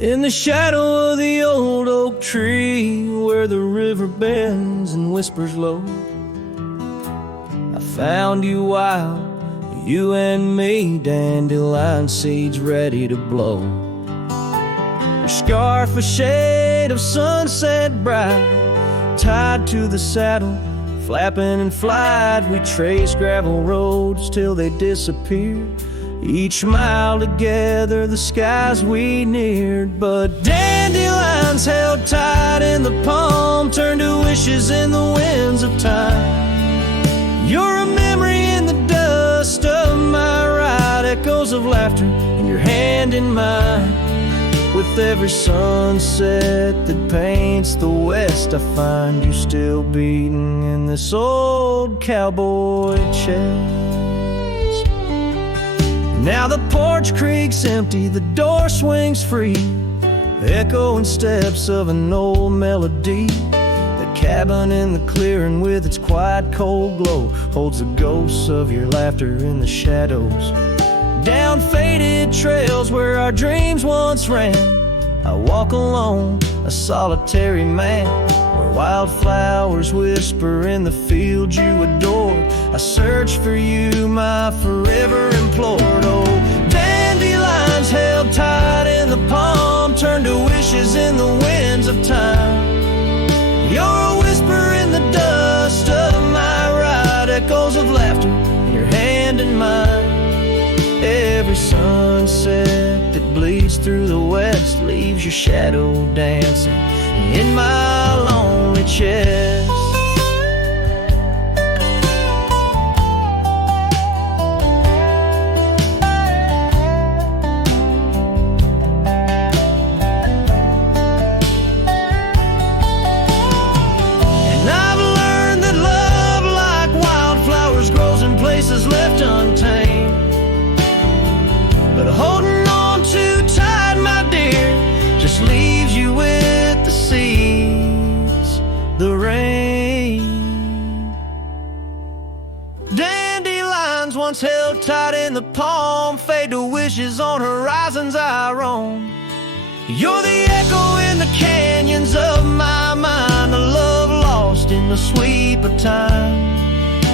In the shadow of the old oak tree, where the river bends and whispers low, I found you wild, you and me, dandelion seeds ready to blow. Your scarf a shade of sunset bright, tied to the saddle, flapping in flight. We traced gravel roads till they disappeared. Each mile together, the skies we neared. But dandelions held tight in the palm turned to wishes in the winds of time. You're a memory in the dust of my ride, echoes of laughter in your hand in mine. With every sunset that paints the west, I find you still beating in this old cowboy chest. Now the porch creaks empty, the door swings free, echoing steps of an old melody. The cabin in the clearing with its quiet cold glow holds the ghosts of your laughter in the shadows. Down faded trails where our dreams once ran, I walk alone, a solitary man, where wildflowers whisper in the fields you adored. I search for you, my forever implored. Oh, dandelions held tight in the palm turned to wishes in the winds of time. You're a whisper in the dust of my ride, echoes of laughter in your hand in mine. Every sunset that bleeds through the west leaves your shadow dancing in my lonely chest. And I've learned that love, like wildflowers, grows in places left untamed. But holding on too tight, my dear, just leaves you with the seeds, the rain. Dandelions once held tight in the palm fade to wishes on horizons I roam. You're the echo in the canyons of my mind, a love lost in the sweep of time.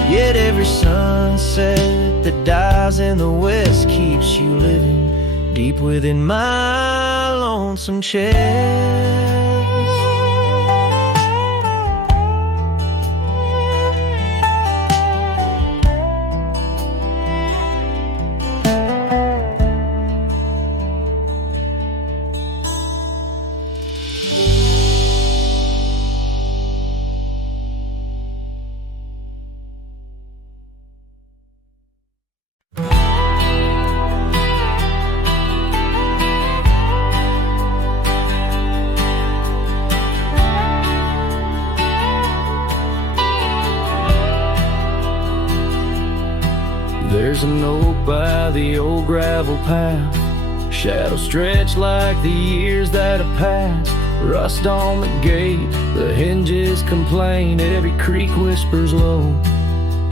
Yet every sunset that dies in the west keeps you living deep within my lonesome chest. There's an oak by the old gravel path, shadows stretch like the years that have passed. Rust on the gate, the hinges complain, every creak whispers low,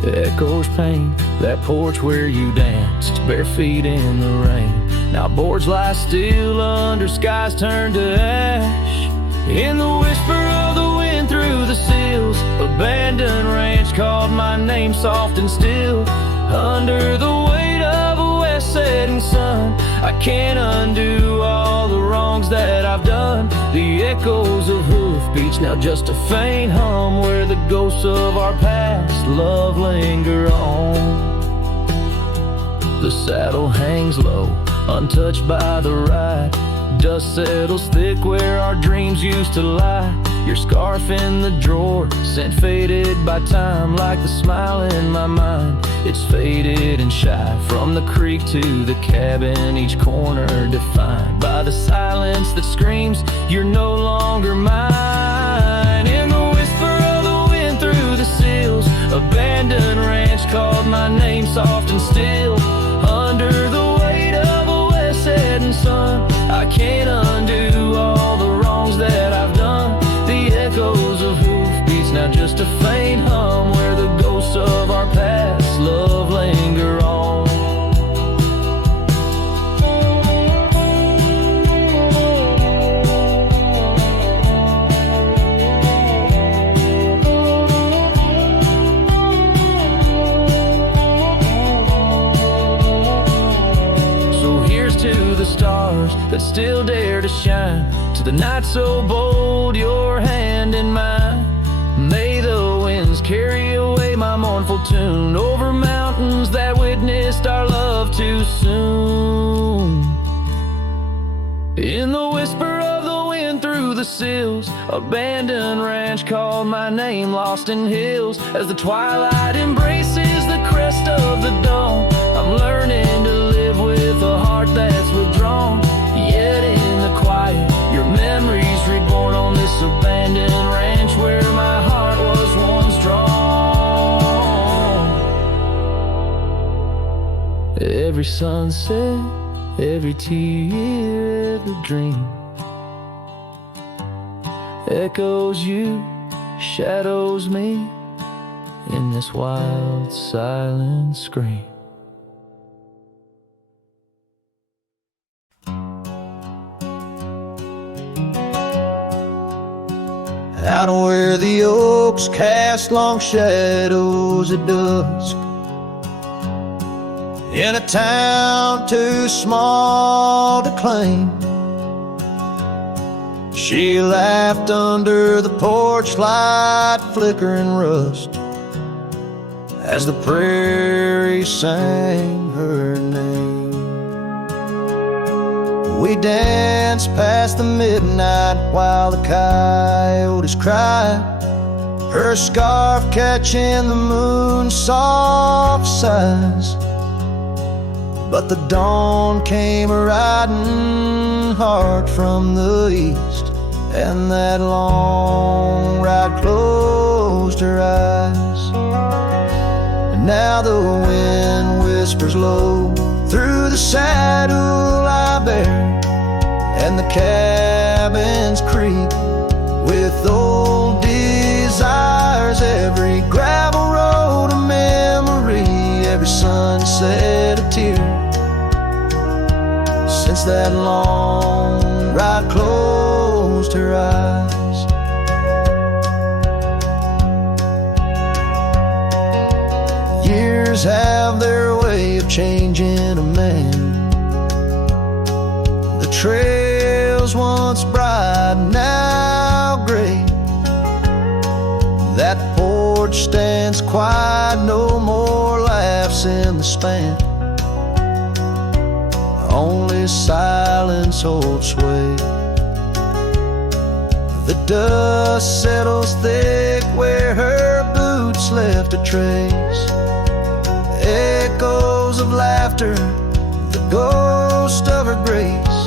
echoes pain. That porch where you danced, bare feet in the rain, now boards lie still under skies turned to ash. In the whisper of the wind through the sills, abandoned ranch called my name soft and still. Under the weight of a west setting sun, I can't undo all the wrongs that I've done. The echoes of hoofbeats, now just a faint hum, where the ghosts of our past love linger on. The saddle hangs low, untouched by the ride. Dust settles thick where our dreams used to lie. Your scarf in the drawer, scent faded by time, like the smile in my mind. It's faded and shy, from the creek to the cabin, each corner defined by the silence that screams, you're no longer mine. In the whisper of the wind through the sills, abandoned ranch called my name soft and still. Under the weight of a west setting sun, I can't undo all the wrongs that I've done. The echoes of hoofbeats, now just a faint hum, where the ghosts of our past love linger on. there to shine. To the night so bold, your hand in mine. May the winds carry away my mournful tune over mountains that witnessed our love too soon. In the whisper of the wind through the sills, abandoned ranch called my name, lost in hills. As the twilight embraces the crest of the dawn, I'm learning to live with a heart that's withdrawn. Yet in the quiet, your memories reborn on this abandoned ranch where my heart was once drawn. Every sunset, every tear, every dream echoes you, shadows me in this wild, silent scream. Out where the oaks cast long shadows at dusk, in a town too small to claim, she laughed under the porch light flickering rust as the prairie sang her name. We danced past the midnight while the coyotes cried, her scarf catching the moon's soft sighs. But the dawn came riding hard from the east, and that long ride closed her eyes. And now the wind whispers low through the saddle I bear, and the cabins creak with old desires. Every gravel road a memory, every sunset a tear, since that long ride closed her eyes. Years have their way of changing a man. The trails once bright, now gray. That porch stands quiet, no more laughs in the span. Only silence holds sway. The dust settles thick where her boots left a trace. Echoes of laughter, the ghost of her grace.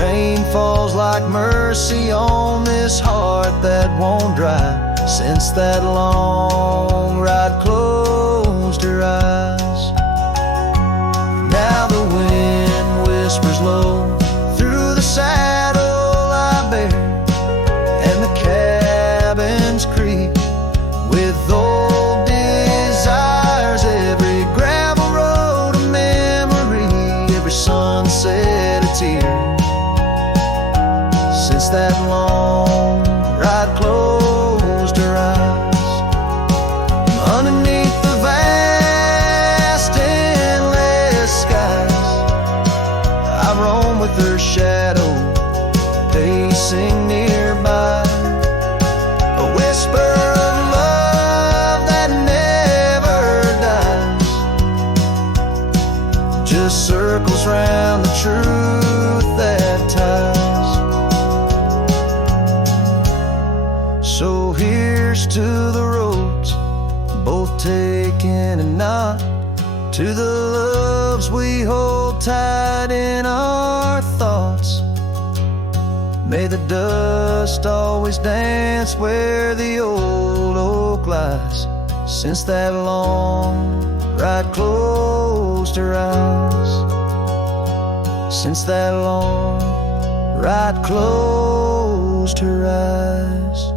Rain falls like mercy on this heart that won't dry, since that long ride closed her eyes. Now the wind whispers low through the saddle I bear, and the cabins creak with old desires. Every gravel road a memory, every sunset a tear, since that long ride closed her eyes. Underneath the vast endless skies, I roam with her shadow pacing nearby. A whisper of love that never dies, just circles round the truth that ties. So here's to the roads, both taken and not, to the loves we hold tight in our thoughts. May the dust always dance where the old oak lies, since that long ride closed her eyes, since that long ride closed her eyes.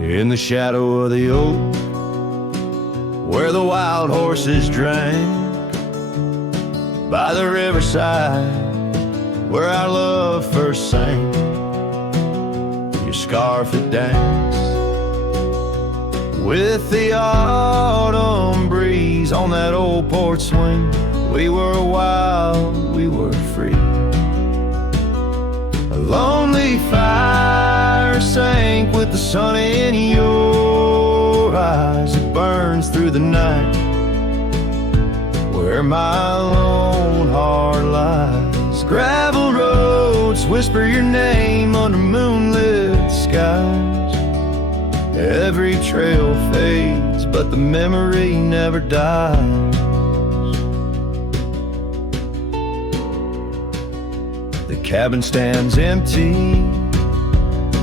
In the shadow of the oak, where the wild horses drank, by the riverside, where our love first sang. Your scarfed dance with the autumn breeze on that old porch swing. We were wild, we were free. A lonely fire sank with the sun in your eyes. It burns through the night where my lone heart lies. Gravel roads whisper your name under moonlit skies. Every trail fades, but the memory never dies. The cabin stands empty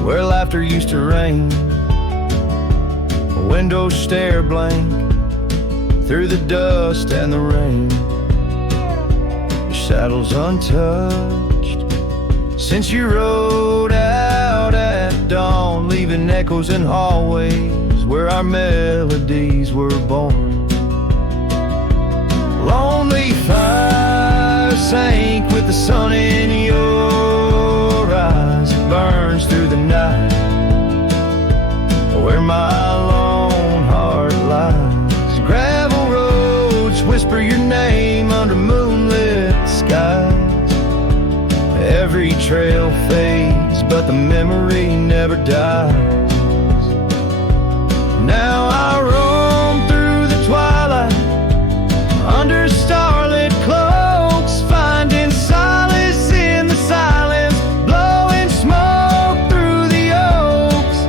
where laughter used to reign. Windows stare blank through the dust and the rain. Your saddle's untouched since you rode out at dawn, leaving echoes in hallways where our melodies were born. Lonely fire sank with the sun in your eyes. It burns through the night where my lone heart lies. Gravel roads whisper your name under moonlit skies. Every trail fades, but the memory never dies. Now I roam through the twilight under starlit cloaks, finding solace in the silence, blowing smoke through the oaks.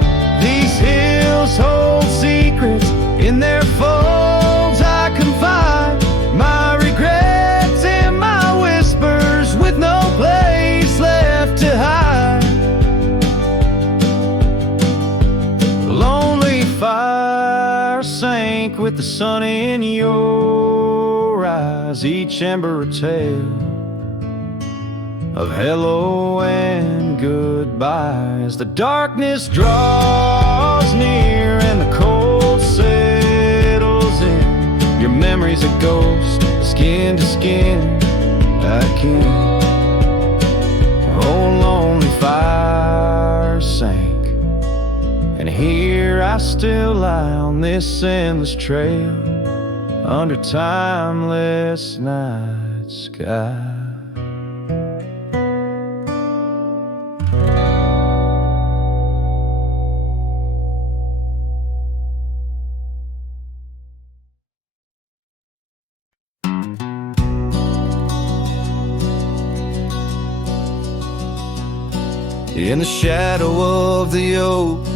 These hills hold secrets in their folds. I confide my regrets and my whispers with no place left to hide. The lonely fire sank with the sun in your eyes. Each ember a tale of hello and goodbye. As the darkness draws near and the cold settles in, your memory's a ghost, skin to skin. I can't. Oh, lonely fire sank, and here I still lie on this endless trail under timeless night sky. In the shadow of the oak,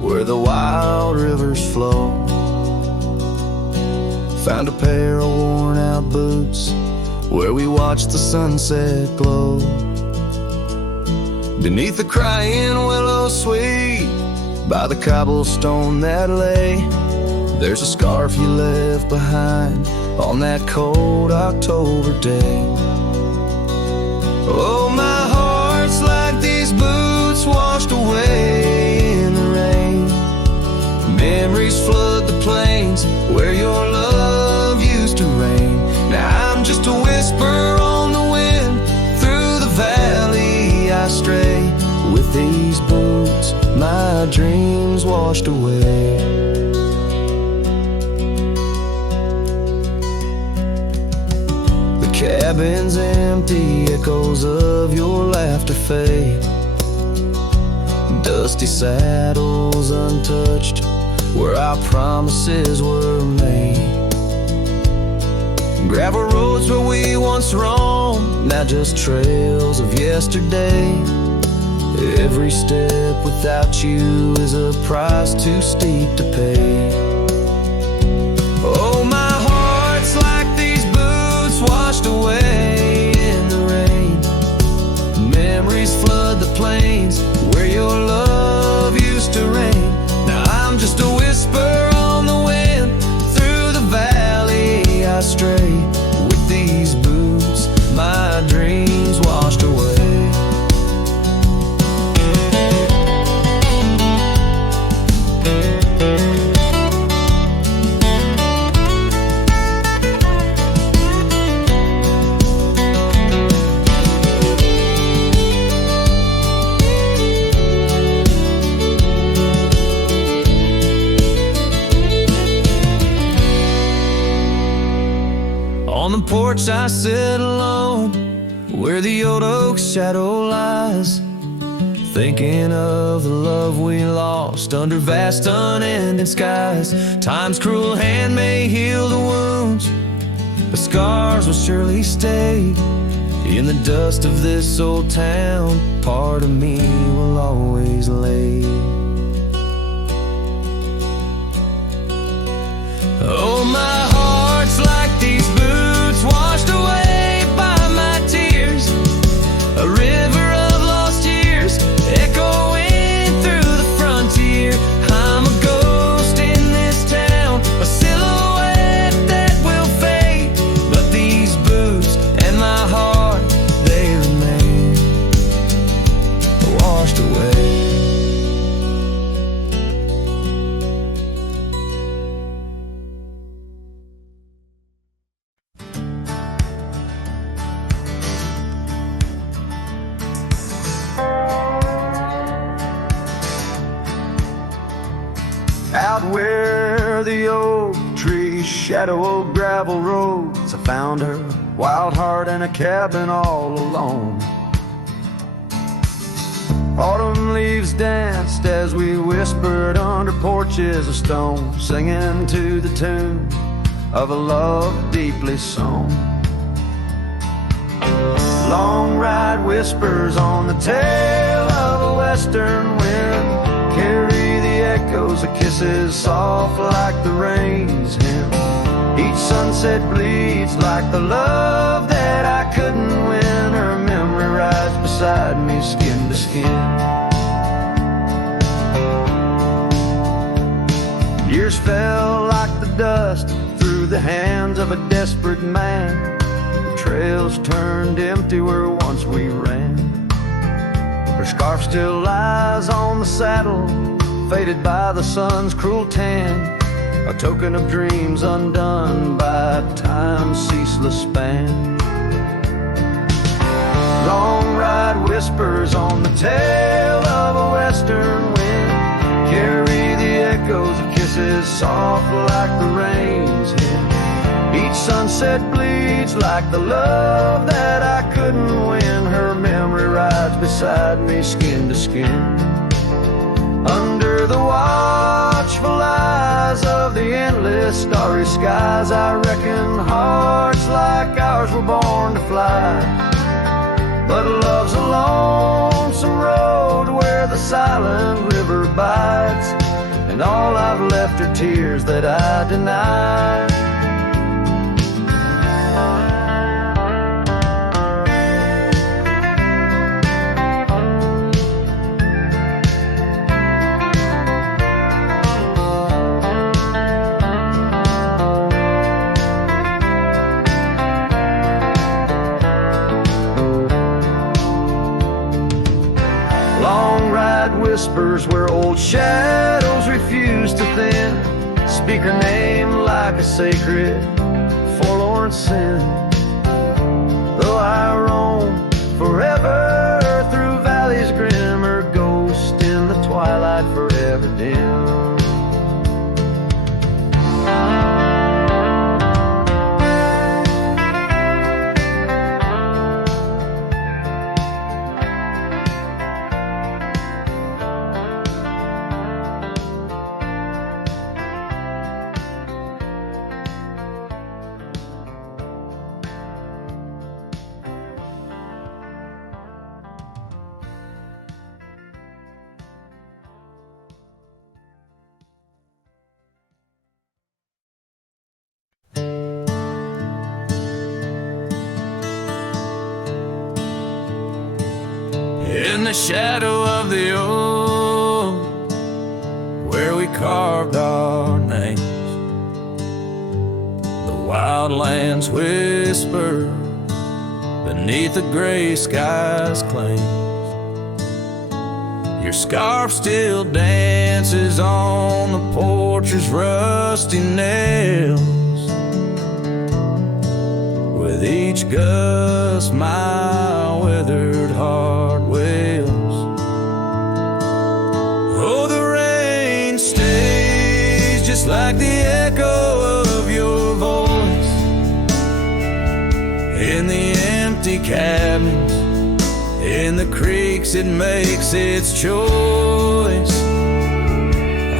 where the wild rivers flow, found a pair of worn out boots where we watched the sunset glow. Beneath the crying willow sweet, by the cobblestone that lay, there's a scarf you left behind on that cold October day. Oh, my heart's like these boots washed away in the rain. Memories flood the plains where your love used to reign. Now I'm just a whisper on the wind, through the valley I stray. With these boots my dreams washed away. The cabin's empty, echoes of your laughter fade. Dusty saddles untouched where our promises were made. Gravel roads where we once roamed, now just trails of yesterday. Every step without you is a price too steep to pay. Oh, my heart's like these boots washed away in the rain. Memories flood the plains where your love used to reign. Now I'm just a whisper on the wind, through the valley I stray. With these boots my dreams washed away. On the porch I sit alone, where the old oak's shadow lies, thinking of the love we lost under vast unending skies. Time's cruel hand may heal the wounds, but scars will surely stay. In the dust of this old town, part of me will always lay. Oh, my heart's like these boots washed away by my tears, a river of lost years echoing through the frontier. I'm a ghost in this town, a silhouette that will fade, but these boots and my heart, they remain washed away. Out where the oak trees shadow old gravel roads, I found her, wild heart in a cabin all alone. Autumn leaves danced as we whispered under porches of stone, singing to the tune of a love deeply sown. Long ride whispers on the tail of a western wind carry the echoes of kisses soft like the rain's hymn. Each sunset bleeds like the love that I couldn't win. Her memory rides beside me, skin to skin. Years fell like the dust through the hands of a desperate man. The trails turned empty where once we ran. Her scarf still lies on the saddle, faded by the sun's cruel tan, a token of dreams undone by time's ceaseless span. Long ride whispers on the tail of a western wind carry the echoes of kisses soft like the rain's hymn. Each sunset bleeds like the love that I couldn't win. Her memory rides beside me, skin to skin. Under the watchful eyes of the endless starry skies, I reckon hearts like ours were born to fly. But love's a lonesome road where the silent river bites, and all I've left are tears that I deny. Whispers where old shadows refuse to thin, speak her name like a sacred forlorn sin. Though I roam forever through valleys grim, her ghost in the twilight forever dim. In the shadow of the oak, where we carved our names, the wildlands whisper beneath the gray sky's claims. Your scarf still dances on the porch's rusty nails. With each gust my withered heart wails. Oh, the rain stays just like the echo of your voice, In the empty cabins, in the creeks it makes its choice.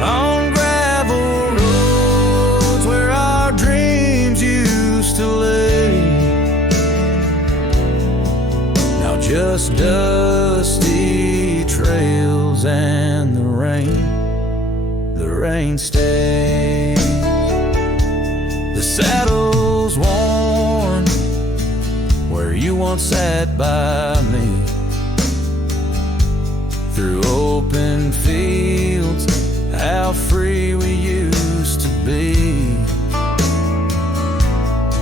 On gravel roads where our dreams used to lay, now just dusty trails and the rain stays. The saddle's worn where you once sat by me, through open fields, how free we used to be.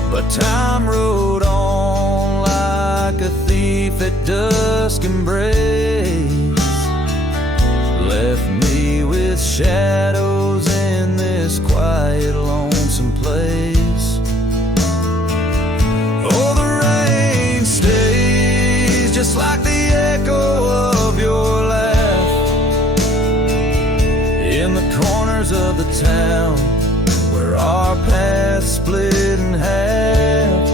But time rode on like a thief at dusk embrace, left me with shadows in this quiet, lonesome place. Oh, the rain stays just like the echo of your laugh in the corners of the town where our paths split in half.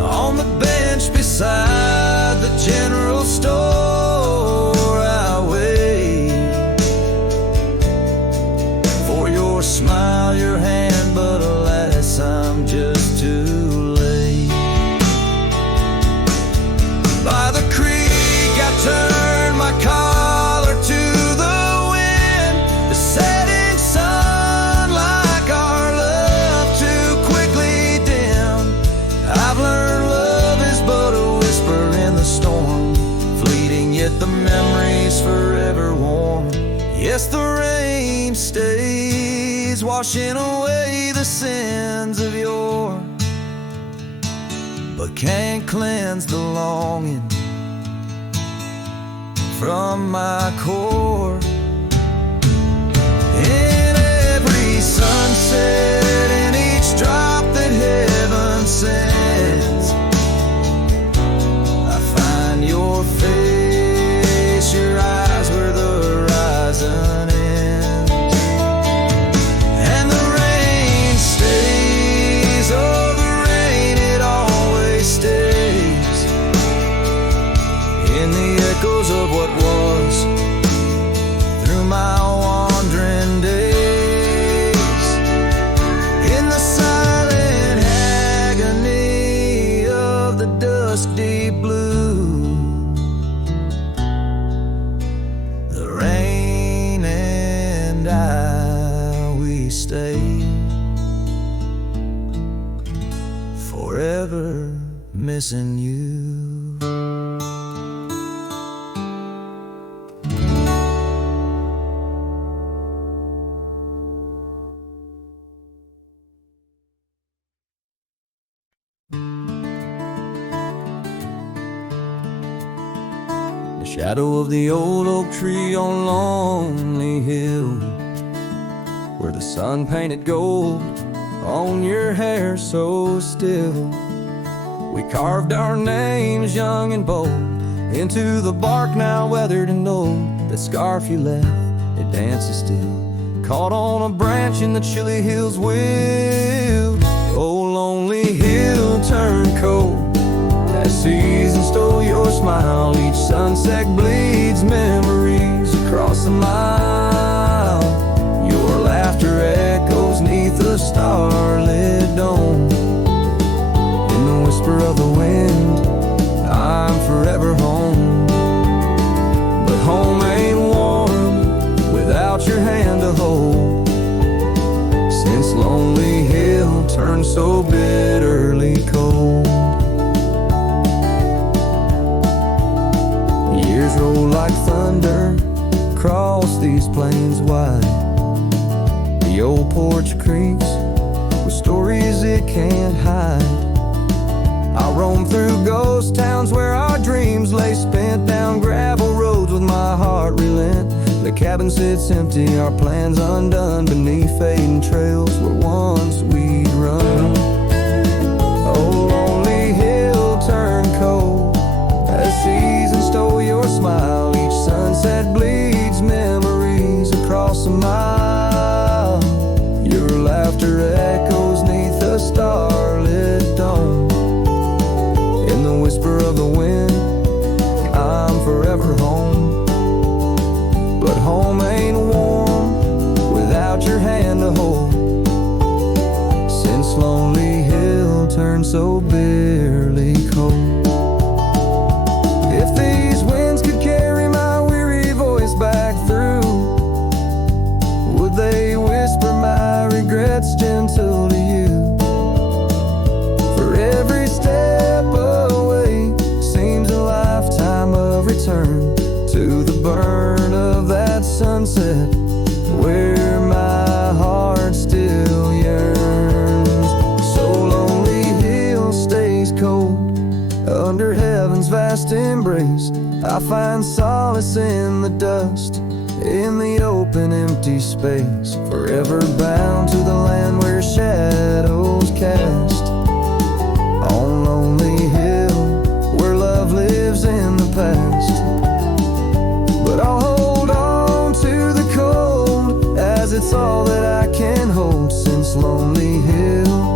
On the bench beside the general store I wait for your smile, your hand, but alas, I'm just too late. By the creek I turned my collar to the wind, the setting sun like our love too quickly dim. I've learned love is but a whisper in the storm, fleeting yet the memory's forever warm. Yes, the rain stays, washing away the sins of yore, but can't cleanse the longing from my core. In every sunset, in each drop that heaven sends, I find your face, your eyes where the horizon ends. And the rain stays, oh the rain, it always stays, in the echoes of what was, through my wandering days, in the silent agony of the dusty blue. The rain and I, we stay forever missing you. The shadow of the old oak tree on Lonely Hill, where the sun painted gold on your hair so still. We carved our names young and bold into the bark now weathered and old. That scarf you left, it dances still, caught on a branch in the chilly hills will. Oh, Lonely Hill turned cold as season stole your smile. Each sunset bleeds memories across the mile. Your laughter echoes neath the starlit dome. In the whisper of the wind, I'm forever home. But home ain't warm without your hand to hold, since Lonely Hill turned so bitterly cold. Years roll like thunder across these plains wide. The old porch creaks with stories it can't hide. I roam through ghost towns where our dreams lay spent, down gravel roads with my heart relent. The cabin sits empty, our plans undone, beneath fading trails where once we'd run. Oh, Lonely Hill turned cold as season stole your smile. Each sunset bleeds memories across a mile. Your laughter echoes neath a starlit dome. turn so bitterly cold. If these winds could carry my weary voice back through, would they whisper my regrets gentle to you? For every step away seems a lifetime of return to the burn of that sunset where my heart still yearns. So lonely hill stays cold under heaven's vast embrace. I find solace in the dust, in the open empty space, forever bound to the land where shadows cast. On lonely hill where love lives in the past. But I'll hold on to the cold, as it's all that I can hold, since lonely hill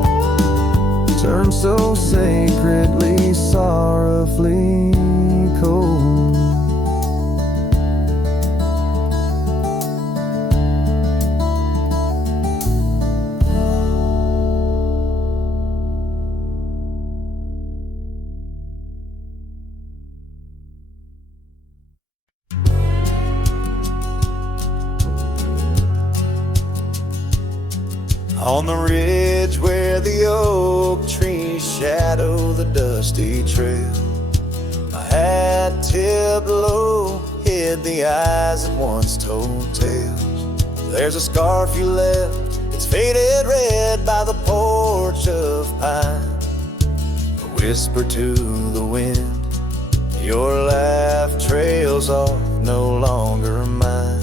turned so sacredly, sorrowfully cold. On the ridge where the oak trees shadow the dusty trail, my hat tipped low hid the eyes that once told tales. There's a scarf you left, it's faded red by the porch of pine. A whisper to the wind, your laugh trails off, no longer mine.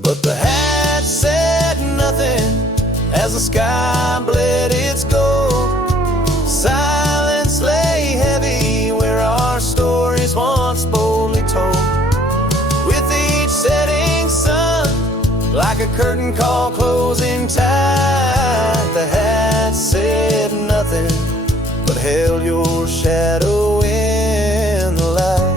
But the hat said nothing as the sky bled its gold. Silence lay heavy where our stories once boldly told. With each setting sun, like a curtain call closing tight, the hat said nothing but held your shadow in the light.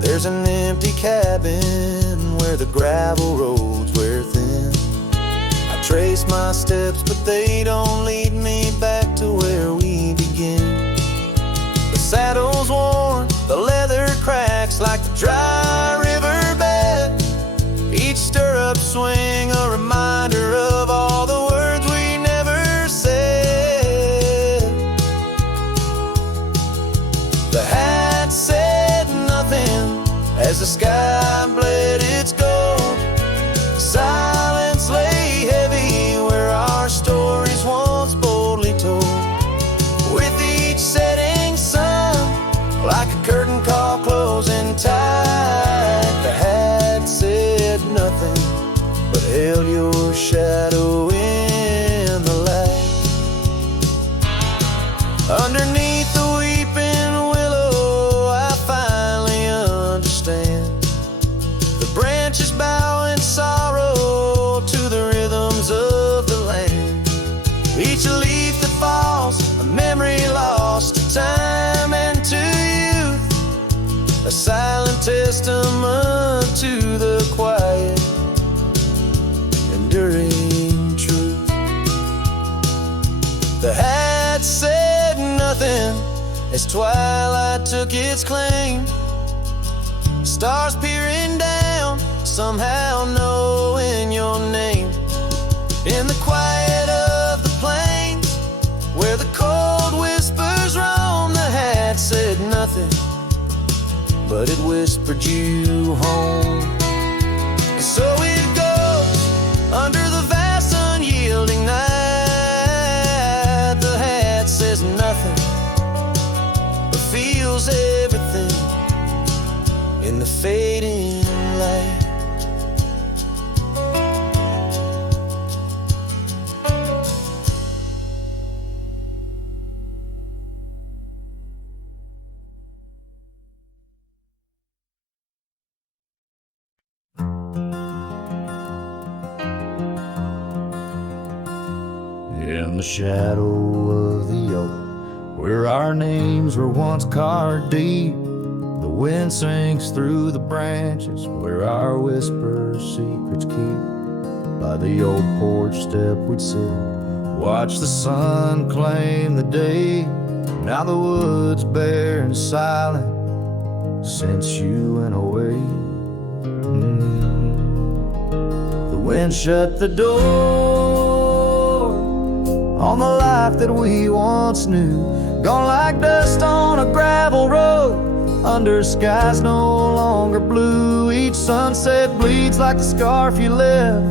There's an empty cabin where the gravel roads wear thin. I trace my steps, but they don't lead me back to where we begin. The saddle's worn, the leather cracks like the dry riverbed. Each stirrup swing a reminder of all the words we never said. The hat said nothing as the sky bled its gold. Silence lay heavy where our stories once boldly told. With each setting sun, like a curtain call closing tight, the hat said nothing but held your shadow in the light. Underneath the weeping willow, I finally understand. The branches bow in sorrow to the rhythms of the land. Each leaf that falls, a memory lost to time and to youth, a silent testament to the quiet, enduring truth. The hat said nothing as twilight took its claim. Stars peering down, somehow knowing your name. In the quiet of the plains, where the cold whispers roam, the hat said nothing, but it whispered you home. So it goes under the vast unyielding night. The hat says nothing, but feels everything in the fading light. In the shadow of the oak, where our names were once carved deep, the wind sinks through the branches where our whispers secrets keep. By the old porch step we'd sit, watch the sun claim the day. Now the wood's bare and silent since you went away. The wind shut the door on the life that we once knew, gone like dust on a gravel road, under skies no longer blue. Each sunset bleeds like the scarf you left,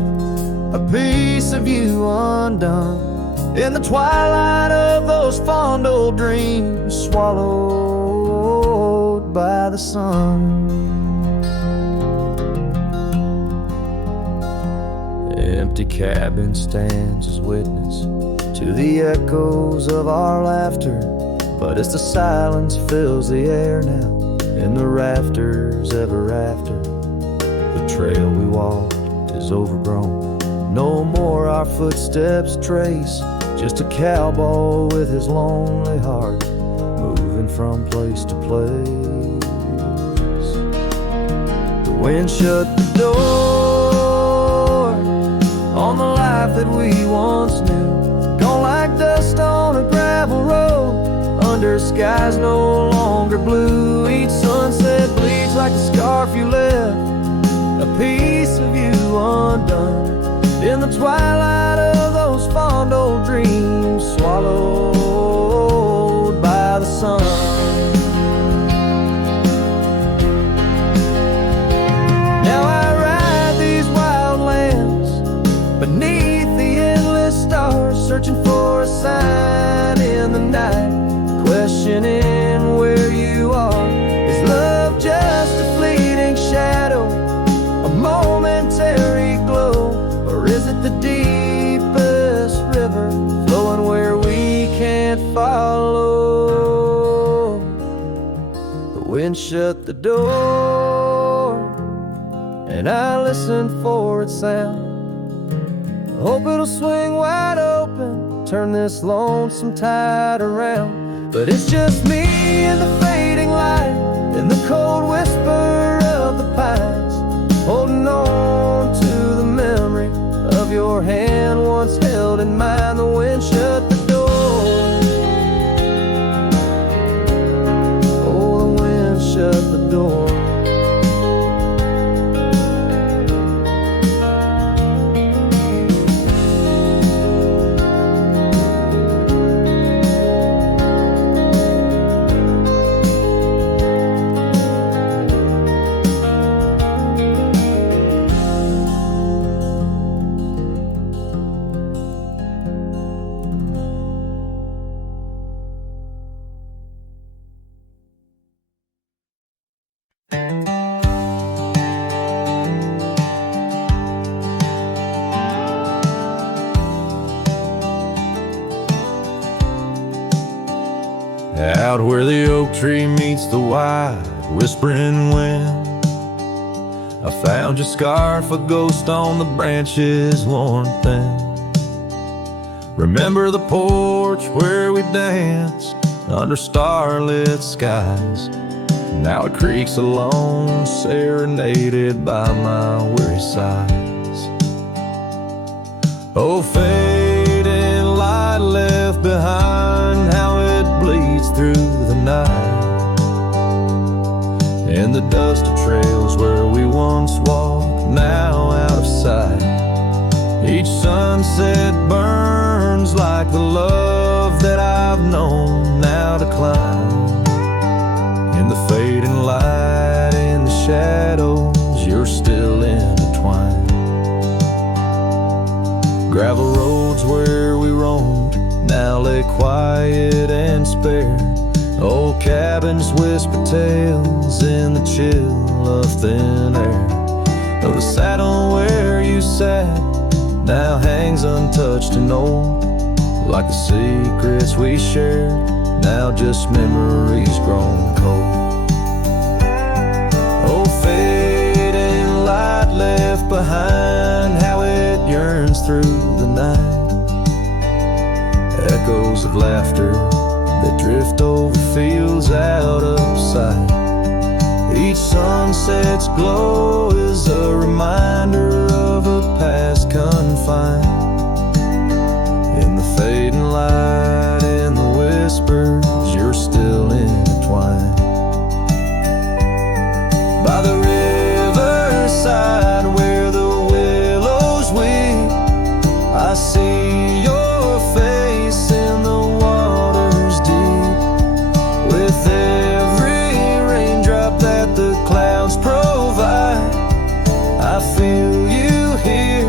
a piece of you undone, in the twilight of those fond old dreams, swallowed by the sun. Empty cabin stands as witness to the echoes of our laughter, but as the silence fills the air now, in the rafters ever after, the trail we walked is overgrown. No more our footsteps trace, just a cowboy with his lonely heart, moving from place to place. The wind shut the door on the life that we once knew, gone like dust on a gravel road, under skies no longer blue. Each sunset bleeds like the scarf you left, a piece of you undone, in the twilight of those fond old dreams, swallowed by the sun. Now I ride these wild lands beneath the endless stars, searching for a sign in the night, questioning where you are. Is love just a fleeting shadow, a momentary glow, or is it the deepest river flowing where we can't follow? The wind shut the door and I listened for its sound. I hope it'll swing wide open, turn this lonesome tide around. But it's just me and the fading light, and the cold whisper of the pines, holding on to the memory of your hand once held in mine. The wind shut the door. Oh, the wind shut the door. Out where the oak tree meets the wide whispering wind, I found your scarf, a ghost on the branches worn thin. Remember the porch where we danced under starlit skies? Now it creaks alone, serenaded by my weary sighs. Oh, fading light left behind, how it bleeds through the night, and the dust of trails where we once walked, now out of sight. Each sunset burns like the love that I've known now decline. In the fading light, in the shadows, you're still intertwined. Gravel roads where we roamed now lay quiet and spare. Old cabins whisper tales in the chill of thin air. Though the saddle where you sat now hangs untouched and old, like the secrets we shared, now just memories grown cold. Oh, fading light left behind, how it yearns through the night. Echoes of laughter that drift over fields out of sight. Each sunset's glow is a reminder of a past confined. In the fading light, in the whispers, you're still intertwined. By the riverside where the willows weep, I see your face in the waters deep. With every raindrop that the clouds provide, I feel you here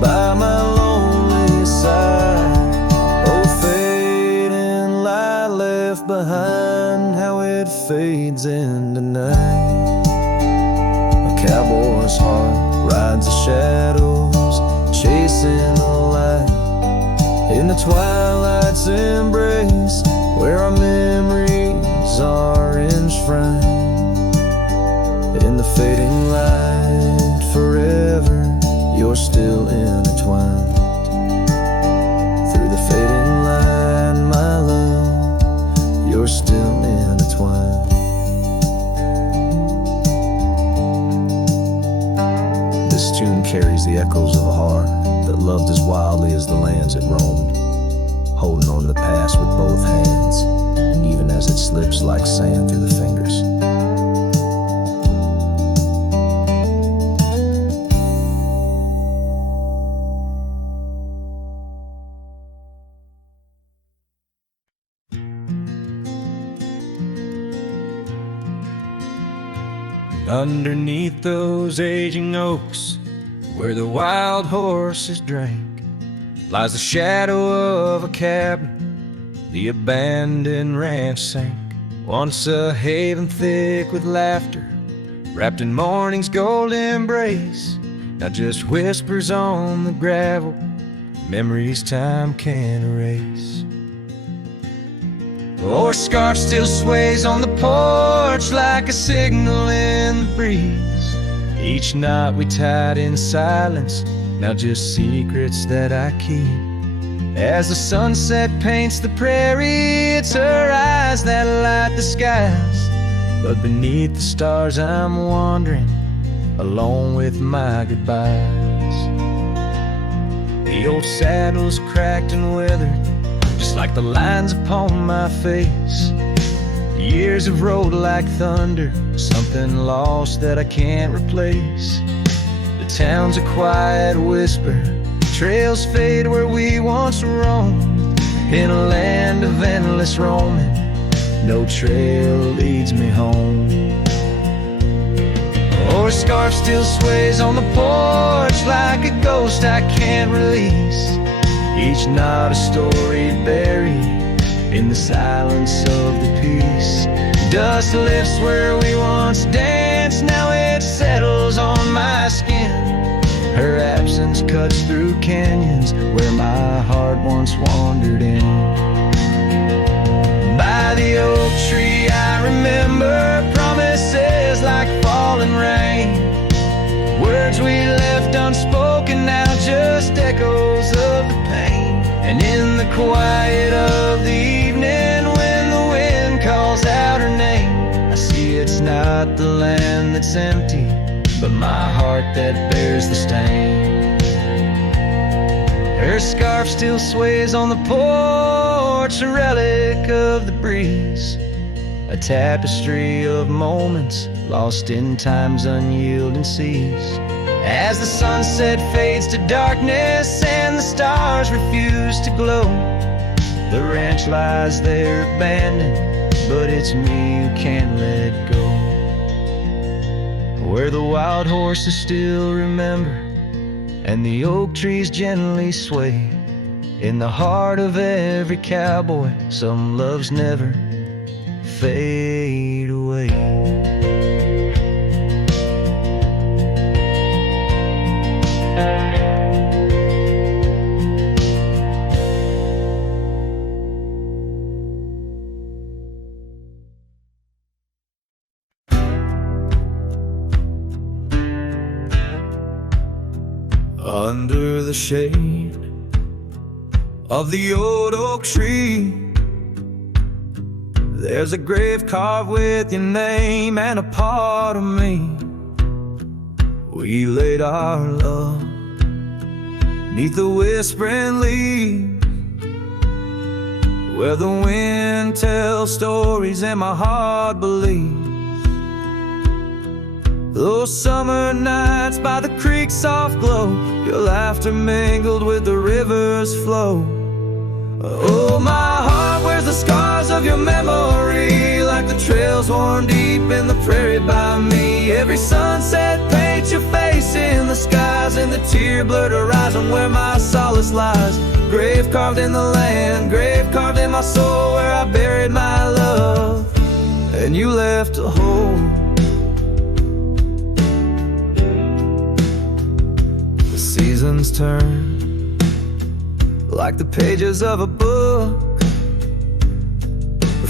by my lonely side. Oh, fading light left behind, how it fades into night. A cowboy's heart rides the shadows, chasing the light. In the twilight's embrace, where our memories are enshrined. In the fading light, forever, you're still intertwined. Through the fading light, my love, you're still intertwined. This tune carries the echoes of a heart that loved as wildly as the lands it roamed, holding on to the past with both hands, even as it slips like sand through the fingers. Underneath those aging oaks, where the wild horses drank, lies the shadow of a cabin the abandoned ranch sank. Once a haven thick with laughter, wrapped in morning's gold embrace, now just whispers on the gravel, memories time can't erase. Our scarf still sways on the porch like a signal in the breeze. Each knot we tied in silence, now just secrets that I keep. As the sunset paints the prairie, it's her eyes that light the skies. But beneath the stars I'm wandering, alone with my goodbyes. The old saddle's cracked and weathered, just like the lines upon my face. Years have rolled like thunder, something lost that I can't replace. The town's a quiet whisper, trails fade where we once roamed. In a land of endless roaming, no trail leads me home. Or a scarf still sways on the porch like a ghost I can't release. Each knot a story buried in the silence of the peace. Dust lifts where we once danced, now it settles on my skin. Her absence cuts through canyons where my heart once wandered in. By the oak tree I remember promises like falling rain. Words we left unspoken, now just echoes of the pain. And in the quiet of the evening, when the wind calls out her name, I see it's not the land that's empty, but my heart that bears the stain. Her scarf still sways on the porch, a relic of the breeze, a tapestry of moments lost in time's unyielding seas. As the sunset fades to darkness and the stars refuse to glow, the ranch lies there abandoned, but it's me who can't let go. Where the wild horses still remember, and the oak trees gently sway, in the heart of every cowboy, some loves never fade away. Under the shade of the old oak tree, There's a grave carved with your name and a part of me. We laid our love 'neath the whispering leaves, where the wind tells stories and my heart believes. Those summer nights by the creek's soft glow, your laughter mingled with the river's flow. Oh, my heart wears the scars of your memory, like the trails worn deep in the prairie by me. Every sunset paints your face in the skies, and the tear-blurred horizon where my solace lies. Grave carved in the land, grave carved in my soul, where I buried my love, and you left a hole. The seasons turn like the pages of a book,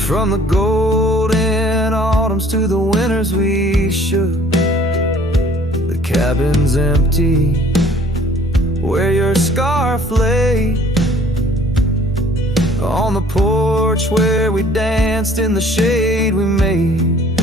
from the golden autumns to the winters we shook. The cabin's empty where your scarf lay, on the porch where we danced in the shade we made.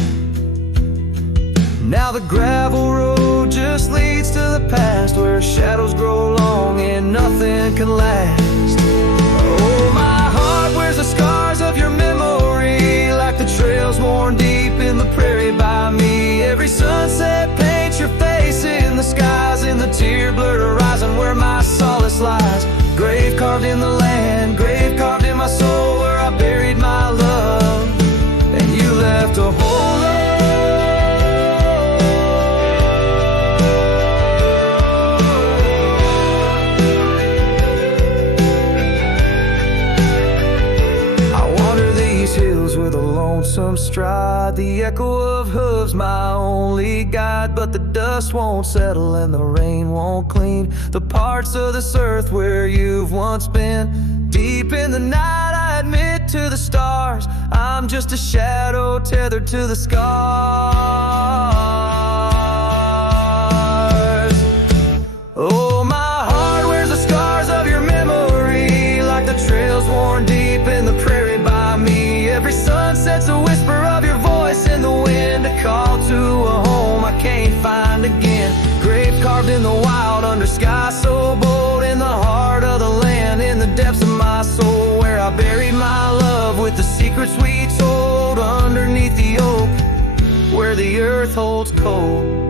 Now the gravel road just leads to the past, where shadows grow long and nothing can last. Oh, my heart wears the scars of your memory, like the trails worn deep in the prairie by me. Every sunset paints your face in the skies, in the tear-blurred horizon where my solace lies. Grave carved in the land, grave carved in my soul, where I buried my love, and you left a hole. With a lonesome stride, the echo of hooves my only guide. But the dust won't settle and the rain won't clean the parts of this earth where you've once been. Deep in the night I admit to the stars, I'm just a shadow tethered to the scars. Oh, my heart wears the scars of your memory, like the trails worn deep in the prairie by me. Every sunset's a whisper of your voice in the wind, a call to a home I can't find again. Grave carved in the wild under sky so bold, in the heart of the land, in the depths of my soul, where I buried my love with the secrets we told, underneath the oak where the earth holds cold.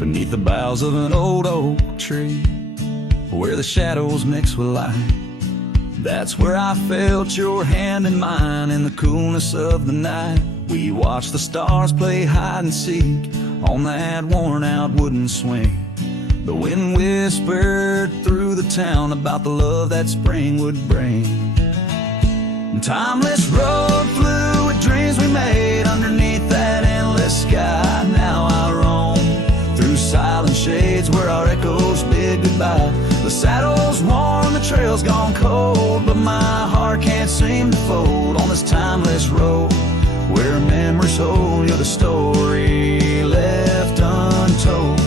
Beneath the boughs of an old oak tree, where the shadows mix with light, that's where I felt your hand in mine in the coolness of the night. We watched the stars play hide and seek on that worn out wooden swing. The wind whispered through the town about the love that spring would bring. Timeless road flew with dreams we made underneath that endless sky. Now I roam through silent shades where our echoes bid goodbye. The saddle's worn, the trail's gone cold, but my heart can't seem to fold on this timeless road where memories hold. You're the story left untold.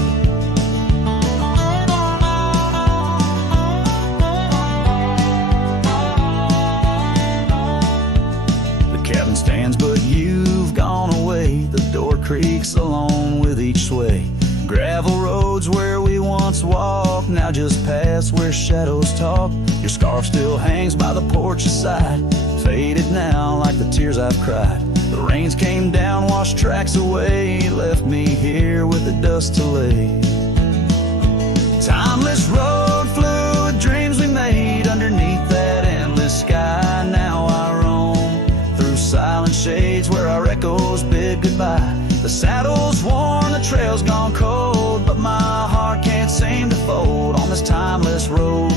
The cabin stands, but you've gone away. The door creaks along with each sway. Gravel roads where we once walked, now just paths where shadows talk. Your scarf still hangs by the porch's side, faded now like the tears I've cried. The rains came down, washed tracks away, left me here with the dust to lay. Timeless road flew with dreams we made underneath that endless sky. Now I roam through silent shades where our echoes bid goodbye. The saddle's worn, the trail's gone cold, but my heart can't seem to fold on this timeless road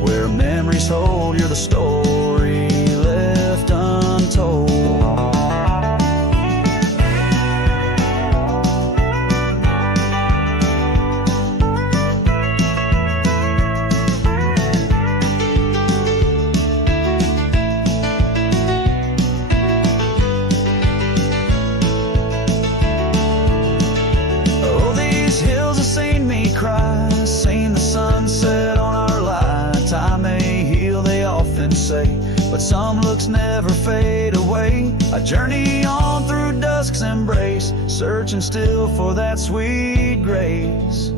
where memories hold. You're the story left untold. but some looks never fade away. I journey on through dusk's embrace, searching still for that sweet grace.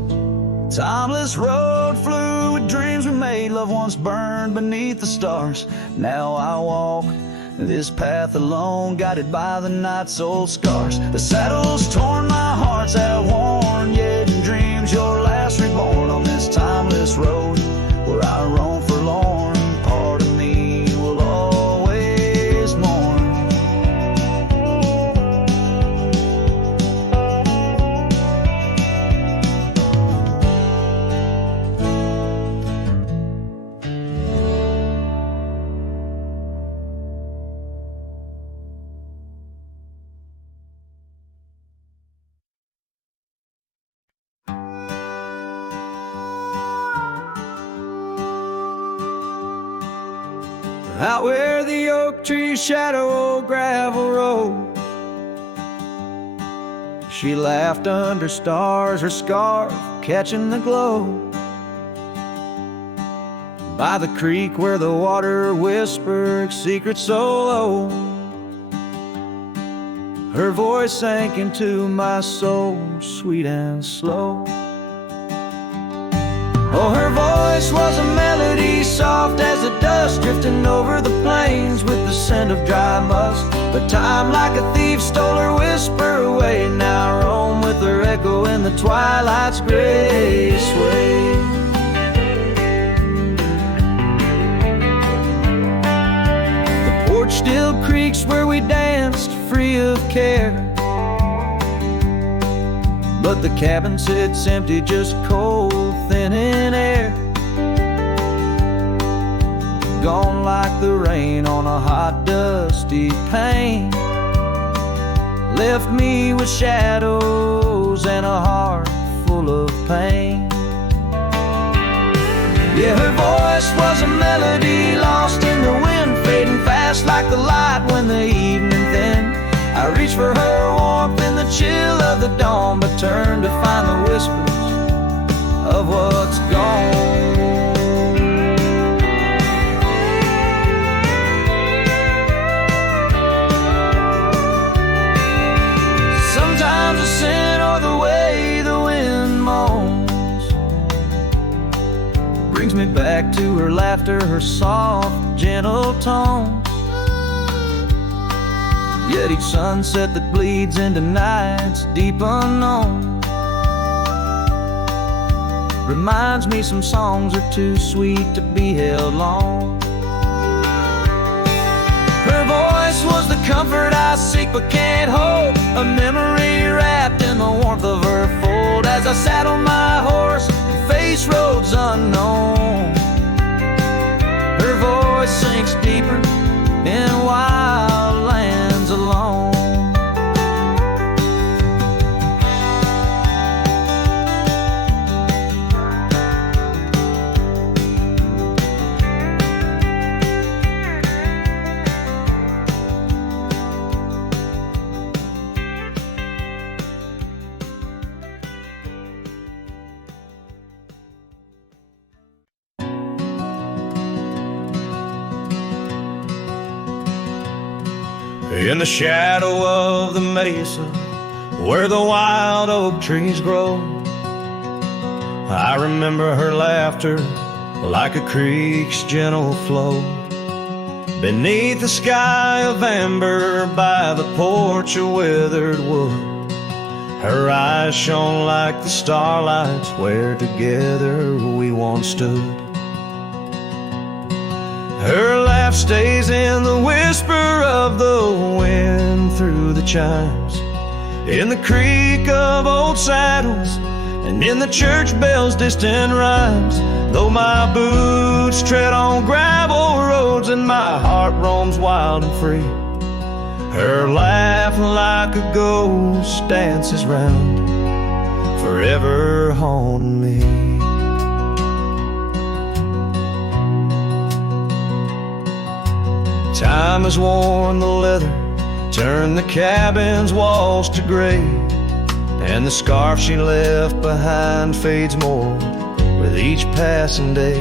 Timeless road flew with dreams we made, love once burned beneath the stars. Now I walk this path alone, guided by the night's old scars. The saddle's torn, my heart's outworn, yet in dreams you're last reborn on this timeless road where I roam forlorn. Part of me will always mourn. Out where the oak trees shadow old gravel road, she laughed under stars, her scarf catching the glow. By the creek where the water whispered secrets so low, her voice sank into my soul, sweet and slow. Oh, her voice was a melody, soft as the dust drifting over the plains with the scent of dry musk. But time like a thief stole her whisper away. Now I roam with her echo in the twilight's gray sway. The porch still creaks where we danced free of care, but the cabin sits empty, just cold, thin in air. Gone like the rain on a hot, dusty pane. Left me with shadows and a heart full of pain. Yeah, her voice was a melody lost in the wind, fading fast like the light when the evening thinned. I reached for her warmth in the chill of the dawn, but turned to find the whispers of what's gone. Sometimes the scent or the way the wind moans brings me back to her laughter, her soft, gentle tones. Yet each sunset that bleeds into nights deep unknown reminds me some songs are too sweet to be held long. Her voice was the comfort I seek but can't hold, a memory wrapped in the warmth of her fold. As I sat on my horse and faced roads unknown, her voice sinks deeper in wild lands alone. In the shadow of the mesa where the wild oak trees grow, I remember her laughter like a creek's gentle flow. Beneath the sky of amber by the porch of withered wood, her eyes shone like the starlights where together we once stood. Her laugh stays in the whisper of the wind through the chimes, in the creak of old saddles, and in the church bell's distant rhymes. Though my boots tread on gravel roads and my heart roams wild and free, her laugh like a ghost dances round, forever haunting me. Time has worn the leather, turned the cabin's walls to gray, and the scarf she left behind fades more with each passing day.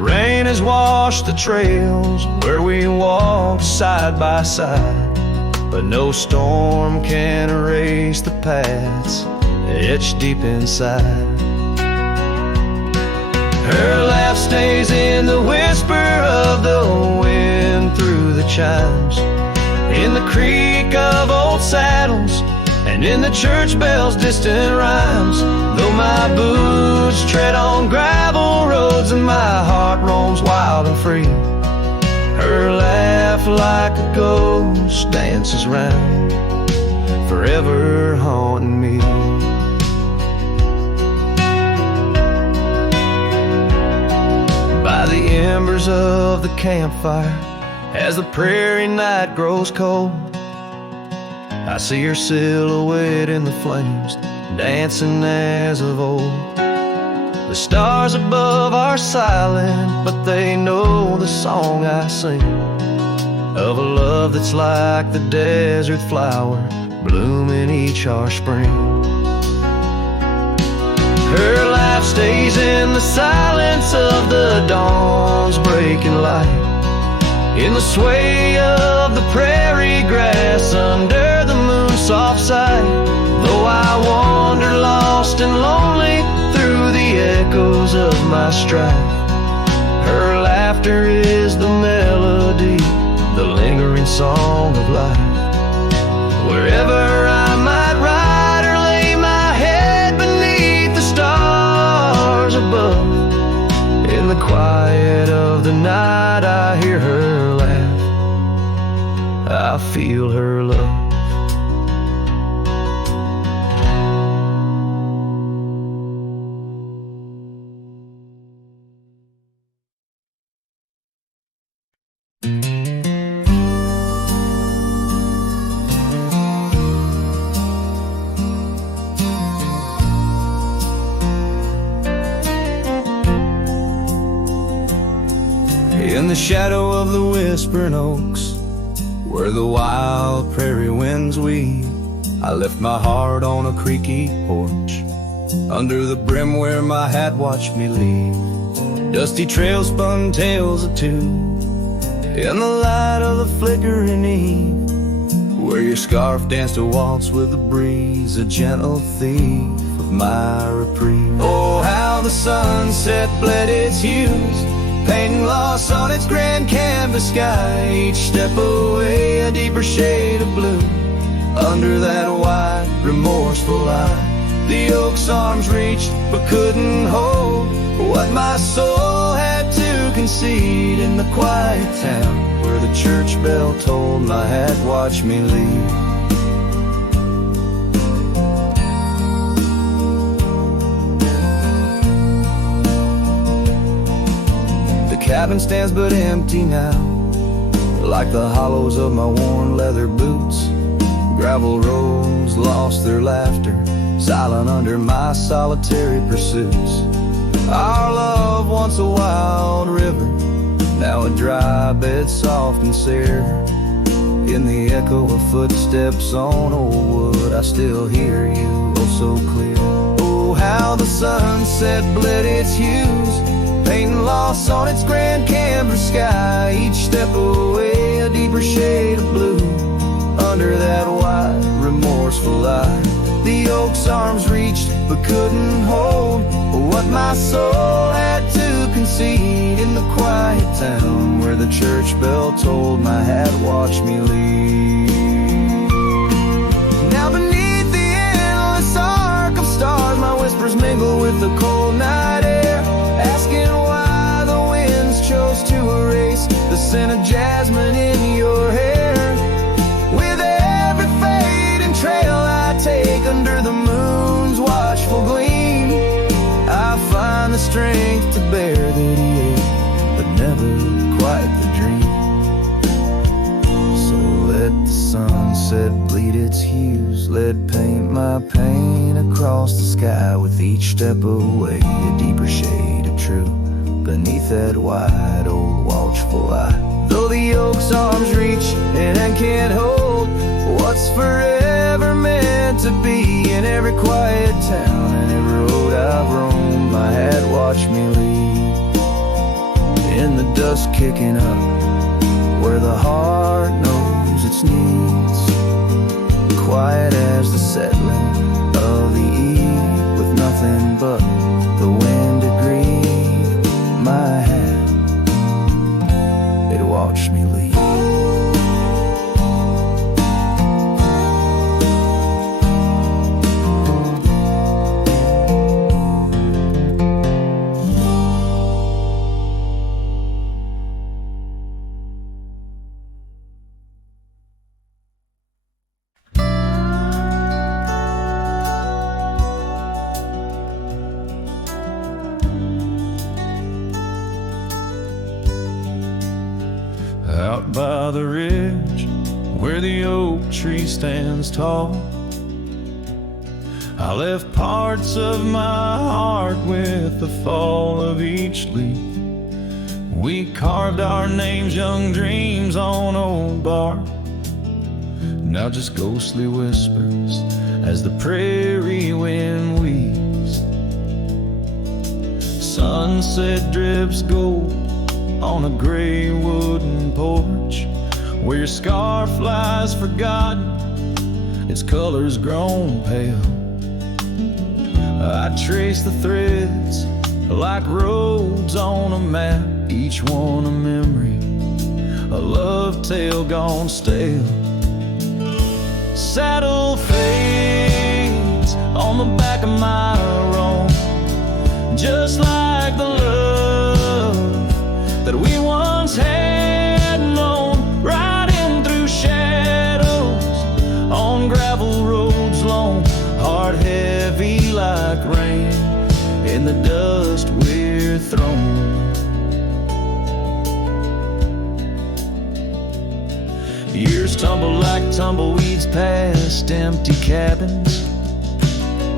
Rain has washed the trails where we walked side by side, but no storm can erase the paths etched deep inside. Her laugh stays in the whisper of the wind through the chimes, in the creak of old saddles, and in the church bells' distant rhymes. Though my boots tread on gravel roads and my heart roams wild and free, her laugh like a ghost dances round, forever haunting me. By the embers of the campfire, as the prairie night grows cold, I see her silhouette in the flames, dancing as of old. The stars above are silent, but they know the song I sing, of a love that's like the desert flower, blooming each harsh spring. Her life stays in the silence of the dawn's breaking light, in the sway of the prairie grass under the moon's soft side. Though I wander lost and lonely through the echoes of my strife, her laughter is the melody, the lingering song of life. Wherever I might ride or lay my head beneath the stars above, in the quiet of the night I hear her laugh, I feel her love. In the shadow of the whispering oaks, where the wild prairie winds weave, I left my heart on a creaky porch, under the brim where my hat watched me leave. Dusty trails spun tales of two, in the light of the flickering eve, where your scarf danced a waltz with the breeze, a gentle thief of my reprieve. Oh, how the sunset bled its hues, painting loss on its grand canvas sky. Each step away a deeper shade of blue, under that wide, remorseful eye. The oak's arms reached but couldn't hold what my soul had to concede, in the quiet town where the church bell tolled, my hat watched me leave. Cabin stands but empty now, like the hollows of my worn leather boots. Gravel roads lost their laughter, silent under my solitary pursuits. Our love, once a wild river, now a dry bed soft and sere. In the echo of footsteps on old wood, I still hear you oh so clear. Oh, how the sunset bled its hues, painting loss on its grand canvas sky. Each step away a deeper shade of blue, under that wide, remorseful eye. The oak's arms reached but couldn't hold what my soul had to concede, in the quiet town where the church bell tolled, my hat watched me leave. Now beneath the endless arc of stars, my whispers mingle with the cold night air, asking why the winds chose to erase the scent of jasmine in your hair. With every fading trail I take under the moon's watchful gleam, I find the strength to bear that ache, but never quite the dream. So let the sunset bleed its hues, let paint my pain across the sky. With each step away a deeper shade of true, beneath that wide old watchful eye. Though the oak's arms reach and can't hold what's forever meant to be, in every quiet town and every road I've roamed, my hat watched me leave. in the dust kicking up, where the heart knows its needs. Quiet as the settling of the eve, with nothing but the wind to grieve. My hand, it watched me leave. Out by the ridge where the oak tree stands tall, I left parts of my heart with the fall of each leaf. We carved our names, young dreams on old bark. Now just ghostly whispers as the prairie wind weaves. Sunset drips gold on a gray wooden porch, where your scarf lies forgotten, its colors grown pale. I trace the threads like roads on a map, each one a memory, a love tale gone stale. Saddle fades on the back of my roan, just like the love that we once had known, riding through shadows on gravel roads long, heart heavy like rain, in the dust we're thrown. Years tumble like tumbleweeds past empty cabins,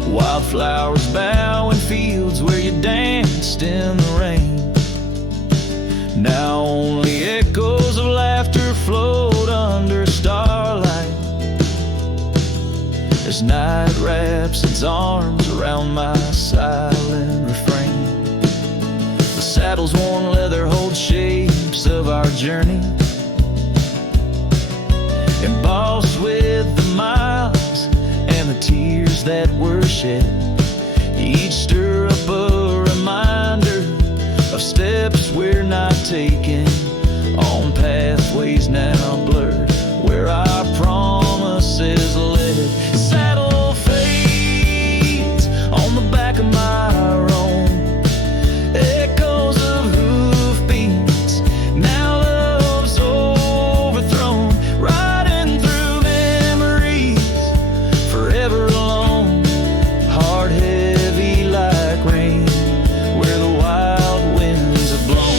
wildflowers bow in fields where you danced in the rain. Now only echoes of laughter float under starlight, as night wraps its arms around my silent refrain. The saddle's worn leather holds shapes of our journey, embossed with the miles and the tears that were shed. Each stirrup a reminder of steps we're not taking, on pathways now blurred where our promises led. Saddle fades on the back of my roan, echoes of hoofbeats, now love's overthrown, riding through memories forever alone, heart heavy like rain where the wild winds have blown.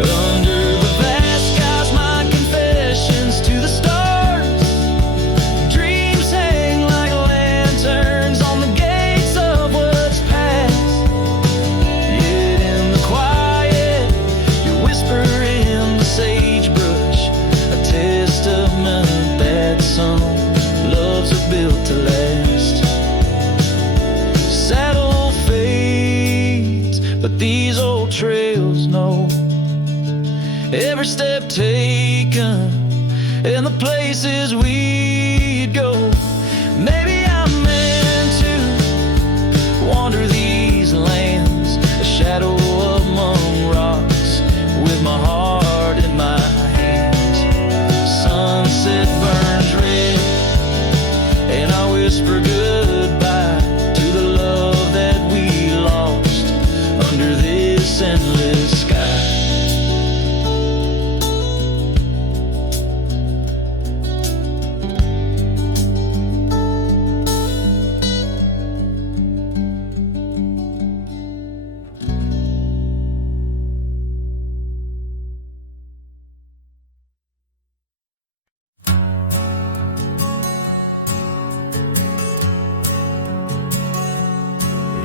Under the vast skies, my confessions to the stars, dreams hang like lanterns on the gates of what's past. Yet in the quiet, you whisper in the sagebrush, a testament that some loves are built to last. Saddle fades, but these old trails know every step taken and the places we'd go. Maybe I'm meant to wander these lands, a shadow among rocks, with my heart in my hands. Sunset burns red, and I whisper goodbye to the love that we lost under this endless sky.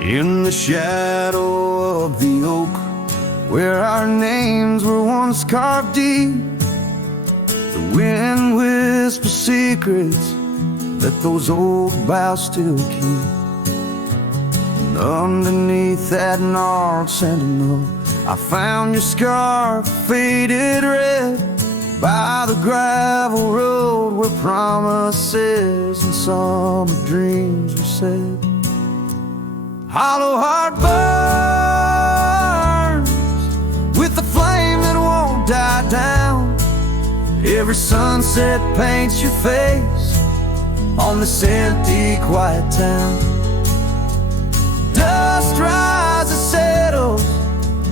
In the shadow of the oak, where our names were once carved deep, the wind whispers secrets that those old boughs still keep. Underneath that gnarled sentinel, I found your scarf faded red by the gravel road where promises and summer dreams were said. Hollow heart burns with the flame that won't die down. Every sunset paints your face on this empty, quiet town. Dust rises, settles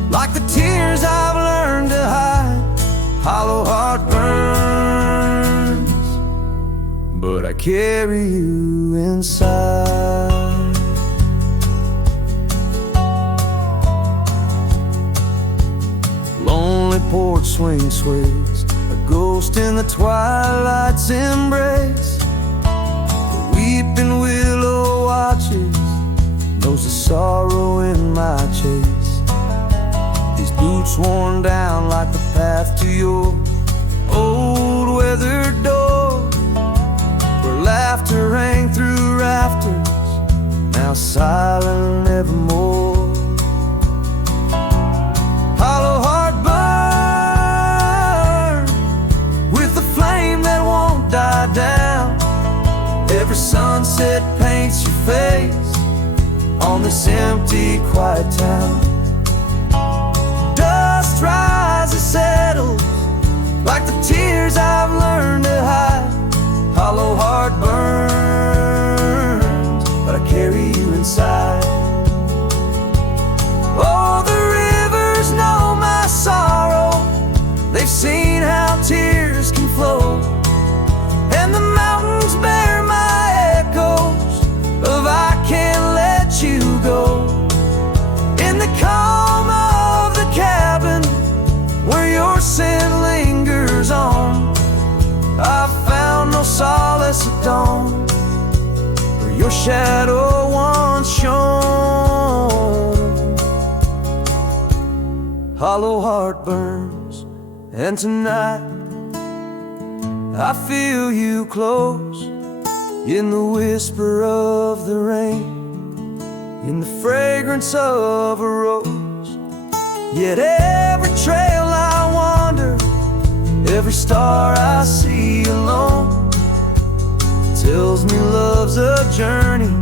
like the tears I've learned to hide. Hollow heart burns, but I carry you inside. Lonely porch swing sways, a ghost in the twilight's embrace. The weeping willow watches, knows the sorrow in my chase. These boots worn down like the path to your old weathered door, where laughter rang through rafters, now silent evermore. Hollow heart burn with the flame that won't die down. Every sunset paints your face on this empty, quiet town. Dust rises, settles like the tears I've learned to hide. Hollow heart burns, but I carry you inside. Oh, the rivers know my sorrow, they've seen how tears can flow, and the mountains bear my echoes of I can't let you go. In the calm of the cabin where your scent lingers on, I've found no solace at dawn, where your shadow once shone. Hollow heart burns, and tonight I feel you close, in the whisper of the rain, in the fragrance of a rose. Yet every trail I wander, every star I see alone, tells me love's a journey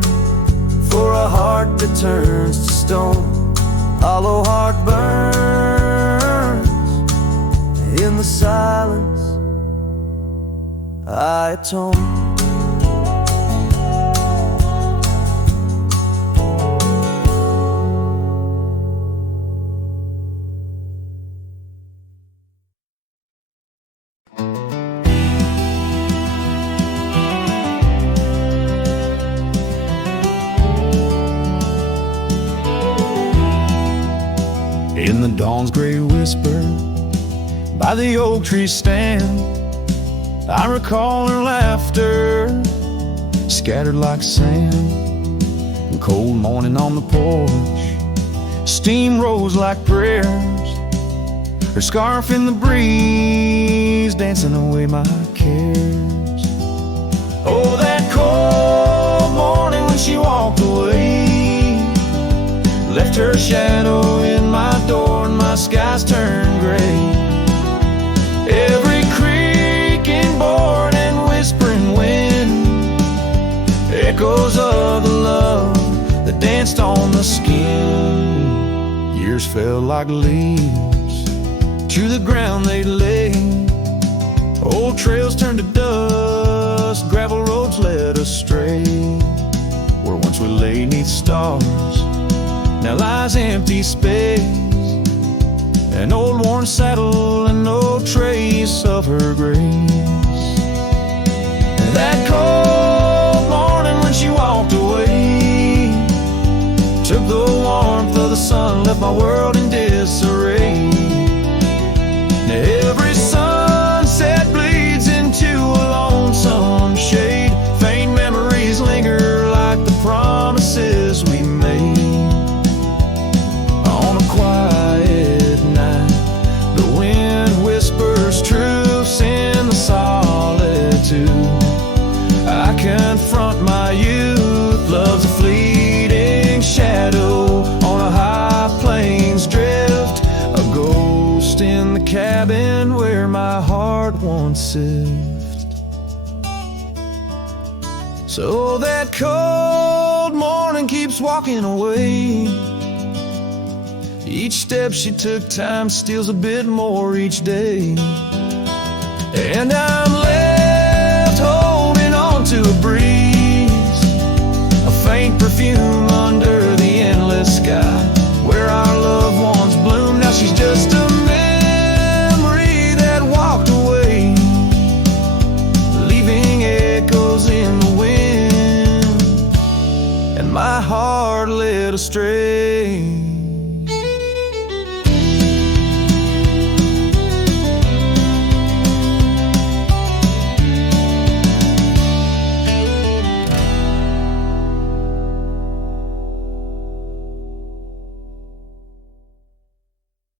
for a heart that turns to stone. Hollow heart burns, in the silence I atone. In the dawn's gray whisper, by the oak tree stand, I recall her laughter, scattered like sand. And cold morning on the porch, steam rose like prayers, her scarf in the breeze, dancing away my cares. Oh, that cold morning when she walked away, left her shadow in my door and my skies turned gray. Every creaking board and whispering wind, echoes of the love that danced on the skin. Years fell like leaves to the ground they lay. Old trails turned to dust, gravel roads led astray. Where once we lay 'neath stars, now lies empty space, an old worn saddle and no trace of her grace. That cold morning when she walked away, took the warmth of the sun, left my world in disarray. Now every sunset bleeds into a lonesome shade, faint memories linger like the promises we made. On a quiet night, the wind whispers truths in the solitude. I confront my youth, love's a fleeting shadow sift. So that cold morning keeps walking away. Each step she took, time steals a bit more each day. And I'm left holding on to a breeze, a faint perfume under the endless sky, where our loved ones bloom. Now she's just a memory that walked away, leaving echoes in the wind, and my heart led astray.